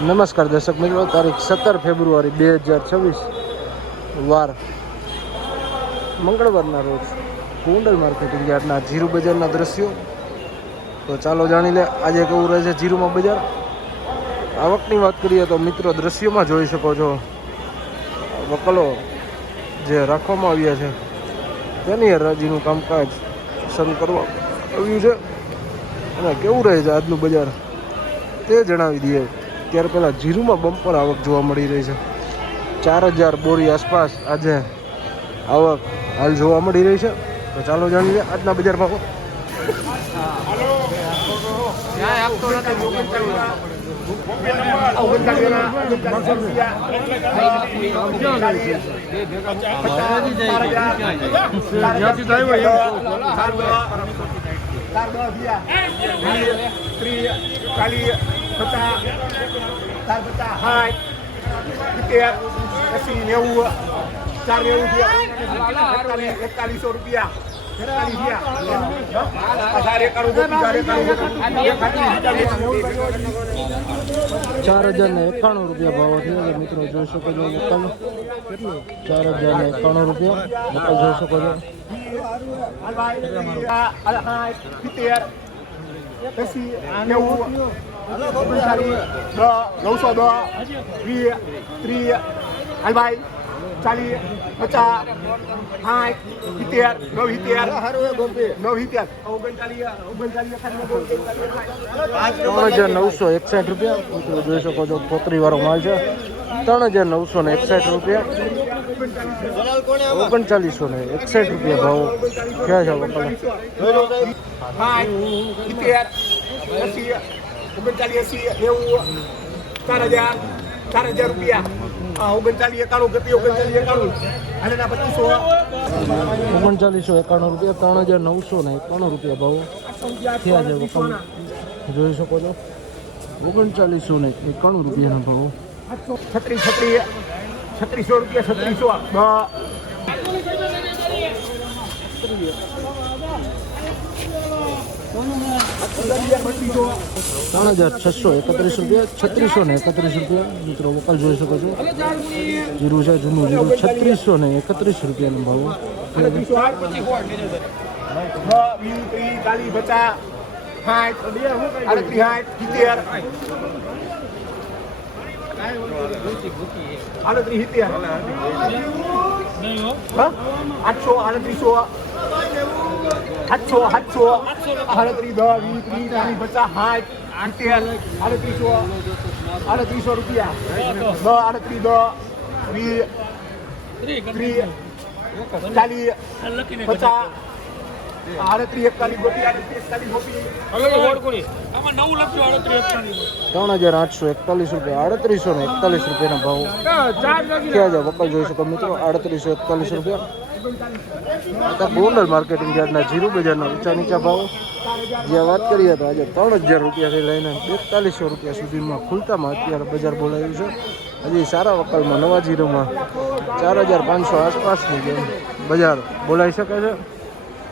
નમસ્કાર દર્શક મિત્રો, તારીખ સત્તર ફેબ્રુઆરી બે હજાર છવ્વીસ વાર મંગળવારના રોજ કુંડલ માર્કેટિંગ યાર્ડના જીરુ બજારના દ્રશ્યો. તો ચાલો જાણી લે, આજે કેવું રહે છે જીરુમાં બજાર? આવકની વાત કરીએ તો મિત્રો, દ્રશ્યોમાં જોઈ શકો છો, વકલો જે રાખવામાં આવ્યા છે, તેની હરાજીનું કામકાજ શરૂ કરવા આવ્યું છે. અને કેવું રહે છે આજનું બજાર, તે જણાવી દઈએ. ત્યાર પહેલાં જીરુમાં બમ્પર આવક જોવા મળી રહી છે ચાર હજાર બોરી આસપાસ આજે આવક હાલ જોવા મળી રહી છે તો ચાલો જાણી લઈએ આજના બજાર ભાવો એકતાલીસો રૂપિયા. હજાર નેવું ચાર હજાર ને એકાણું રૂપિયા ભાવ થયો મિત્રો જોઈ શકો છો વકલ ચાર હજાર ને એકાણું રૂપિયા વકલ જોઈ શકો છો. સિત્તેર એસી નેવું નવસો દસ વીસ ત્રીસ હાલભાઈ ચાલીસ પચાસ સાઠ સિત્તેર નવ સિત્તેર નવ સિત્તેર ત્રણ હજાર નવસો એકસઠ રૂપિયા જોઈ શકો છો પોતરી વાળો માલ છે ત્રણ હજાર નવસો ને એકસાઠ રૂપિયા ઓગણચાલીસો ને એકસાઠ રૂપિયા ભાવ ક્યાં છે એસી ઓગણચાલીસ એસી નેવું ચાર હજાર ચાર હજાર રૂપિયા ઓગણચાલીસ એકાણું ગતિ ઓગણચાલીસ એકાણું હાલેના પચીસો ઓગણચાલીસો એકાણું રૂપિયા, ત્રણ હજાર નવસો ને એકાણું રૂપિયા ભાવ. થયા છે જોઈ શકો છો. ઓગણચાલીસો ને એકાણું રૂપિયાના ભાવ. છત્રીસ છત્રીસ, છત્રીસો રૂપિયા, છત્રીસો. ત્રણ હજાર છસો એકત્રીસ રૂપિયા, છત્રીસો ને એકત્રીસ રૂપિયા. મિત્રો વકલ જોઈ શકો છો. જીરું છે, જૂનું જીરું, છત્રીસો ને એકત્રીસ રૂપિયાનો ભાવ. વીસ ત્રીસ ચાલીસ પચાસ સાઠ આડત્રીસ સાઠ સિત્તેર આડત્રીસ સિત્તેર હા? આઠસો આડત્રીસો સાતસો સાતસો આડત્રીસ દસ વીસ ત્રીસ ચાલીસ પચાસ સાઠ સિત્તેર આડત્રીસો આડત્રીસો રૂપિયા. દસ આડત્રીસ દસ વીસ ત્રીસ ચાલીસ પચાસ ત્રણ હજાર આઠસો એકતાલીસ રૂપિયા. આડત્રીસો ને એકતાલીસ રૂપિયાના ભાવ. ક્યાં છે વકલ જોઈ શકો મિત્રો. આડત્રીસો એકતાલીસ રૂપિયા. ગોંડલ માર્કેટિંગ યાર્ડના જીરું બજારના ઊંચા નીચા ભાવ. જ્યાં વાત કરીએ તો આજે ત્રણ હજાર રૂપિયાથી લઈને બેતાલીસો રૂપિયા સુધીમાં ખુલતામાં અત્યારે બજાર બોલાયું છે. હજી સારા વકલમાં નવા જીરુમાં ચાર હજાર પાંચસો આસપાસની બજાર બોલાઈ શકે છે.